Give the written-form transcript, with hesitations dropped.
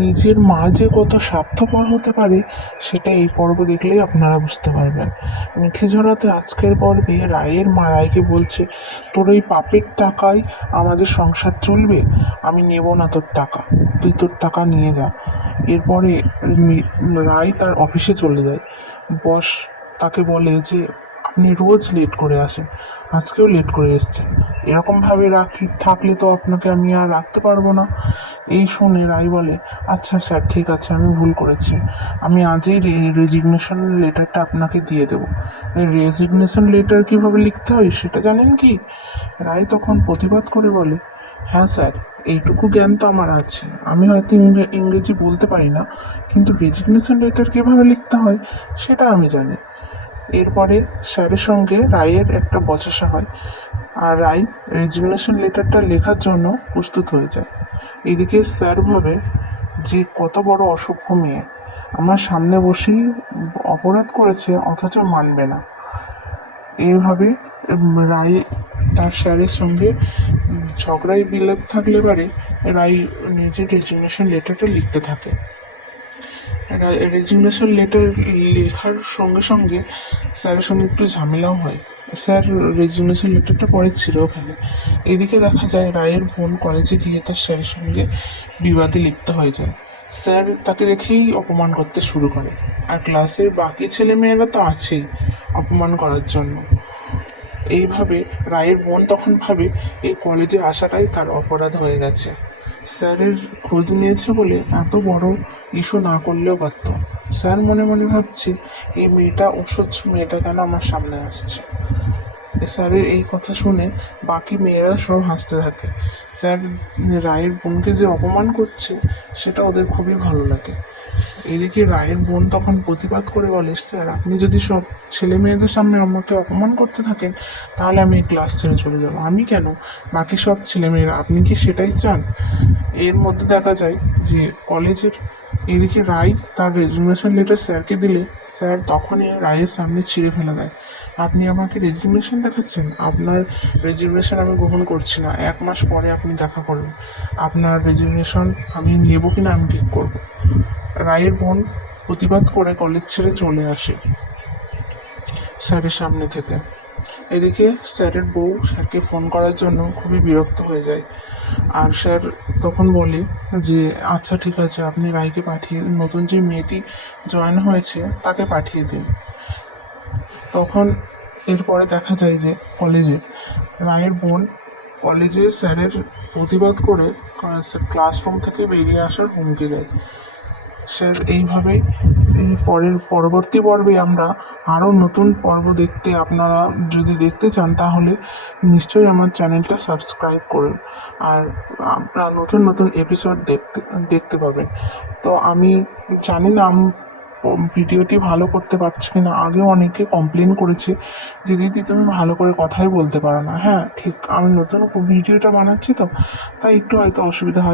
নিজের মা যে কত স্বার্থপর হতে পারে সেটা এই পর্ব দেখলেই আপনারা বুঝতে পারবেন। মিঠিঝরাতে আজকের পর্বে রায়ের মা রায়কে বলছে, তোর এই পাপের টাকায় আমাদের সংসার চলবে, আমি নেব না তোর টাকা, তুই তোর টাকা নিয়ে যা। এরপরে রায় তার অফিসে চলে যায়। বস তাকে বলে যে আপনি রোজ লেট করে আসেন, আজকেও লেট করে এসছেন, এরকমভাবে থাকলে তো আপনাকে আমি আর রাখতে পারবো না। এই শুনে রাই বলে, আচ্ছা স্যার, ঠিক আছে, আমি ভুল করেছি, আমি আজই রেজিগনেশন লেটারটা আপনাকে দিয়ে দেবো। রেজিগনেশন লেটার কিভাবে লিখতে হয় সেটা জানেন কি? রায় তখন প্রতিবাদ করে বলে, হ্যাঁ স্যার, এইটুকু জ্ঞান তো আমার আছে, আমি হয়তো ইংরেজি বলতে পারি না, কিন্তু রেজিগনেশন লেটার কীভাবে লিখতে হয় সেটা আমি জানি। এরপরে স্যারের সঙ্গে রায়ের একটা বচসা হয়, আর রায় রেজিগনেশন লেটারটা লেখার জন্য প্রস্তুত হয়ে যায়। এদিকে স্যার ভাবে যে কত বড় অসভ্য মেয়ে, আমার সামনে বসেই অপরাধ করেছে অথচ মানবে না। এইভাবে রায় তার স্যারের সঙ্গে ঝগড়ায় বিলাপ থাকলে পারে রায় নিজের রেজিগনেশন লেটারটা লিখতে থাকে। রেজিগনেশন লেটার লেখার সঙ্গে সঙ্গে স্যারের সঙ্গে একটু ঝামেলাও হয়। স্যার রেজিগনেশন লেটারটা পরে ছিঁড়েও ফেলে। এদিকে দেখা যায় রায়ের বোন কলেজে গিয়ে তার স্যারের সঙ্গে বিবাদে লিপ্ত হয়ে যায়। স্যার তাকে দেখেই অপমান করতে শুরু করে, আর ক্লাসের বাকি ছেলেমেয়েরা তো আছেই অপমান করার জন্য। এইভাবে রায়ের বোন তখন ভাবে এই কলেজে আসাটাই তার অপরাধ হয়ে গেছে। স্যারের খোঁজ নিয়েছে বলে এত বড় ইস্যু না করলেও পারত। স্যার মনে মনে ভাবছে, এই মেয়েটা অসহ্য মেয়েটা কেন আমার সামনে আসছে। স্যারের এই কথা শুনে বাকি মেয়েরা সব হাসতে থাকে। স্যার রায়ের বোনকে যে অপমান করছে সেটা ওদের খুবই ভালো লাগে। এদিকে রায়ের বোন তখন প্রতিবাদ করে বলে, স্যার, আপনি যদি সব ছেলে মেয়েদের সামনে আমাকে অপমান করতে থাকেন তাহলে আমি এই ক্লাস ছেড়ে চলে যাব। আমি কেন, বাকি সব ছেলেমেয়েরা, আপনি কি সেটাই চান? এর মধ্যে দেখা যায় যে কলেজের এদিকে রায় তার রেজিগনেশন লেটার স্যারকে দিলে স্যার তখনই রায়ের সামনে ছিঁড়ে ফেলে দেয়। আপনি আমাকে রেজিগনেশন দেখাচ্ছেন? আপনার রেজিগনেশন আমি গ্রহণ করছি না, 1 মাস পরে আপনি দেখা করবেন, আপনার রেজিগনেশন আমি নেব কিনা আমি ঠিক করব। রায়ের বোন প্রতিবাদ করে কলেজ ছেড়ে চলে আসে স্যারের সামনে থেকে। এদিকে স্যারের বউ স্যারকে ফোন করার জন্য খুবই বিরক্ত হয়ে যায়, আর স্যার তখন বলে যে আচ্ছা ঠিক আছে, আপনি রায়কে পাঠিয়ে দিন, নতুন যে মেয়েটি জয়েন হয়েছে তাকে পাঠিয়ে দিন। তখন এরপরে দেখা যায় যে কলেজে রায়ের বোন কলেজে স্যারের প্রতিবাদ করে ক্লাসরুম থেকে বেরিয়ে আসার হুমকি দেয়। স্যার এইভাবেই এই পরবর্তী পর্বে আমরা আরও নতুন পর্ব দেখতে, আপনারা যদি দেখতে চান তাহলে নিশ্চয়ই আমার চ্যানেলটা সাবস্ক্রাইব করুন, আর আপনারা নতুন নতুন এপিসোড দেখতে পাবেন। তো আমি জানি না ভিডিওটি ভালো করতে পারছি কিনা, আগেও অনেকে কমপ্লেন করেছে যে দিদি তুমি ভালো করে কথাই বলতে পারো না। হ্যাঁ ঠিক, আমি নতুন ভিডিওটা বানাচ্ছি তো তাই একটু হয়তো অসুবিধা হয়।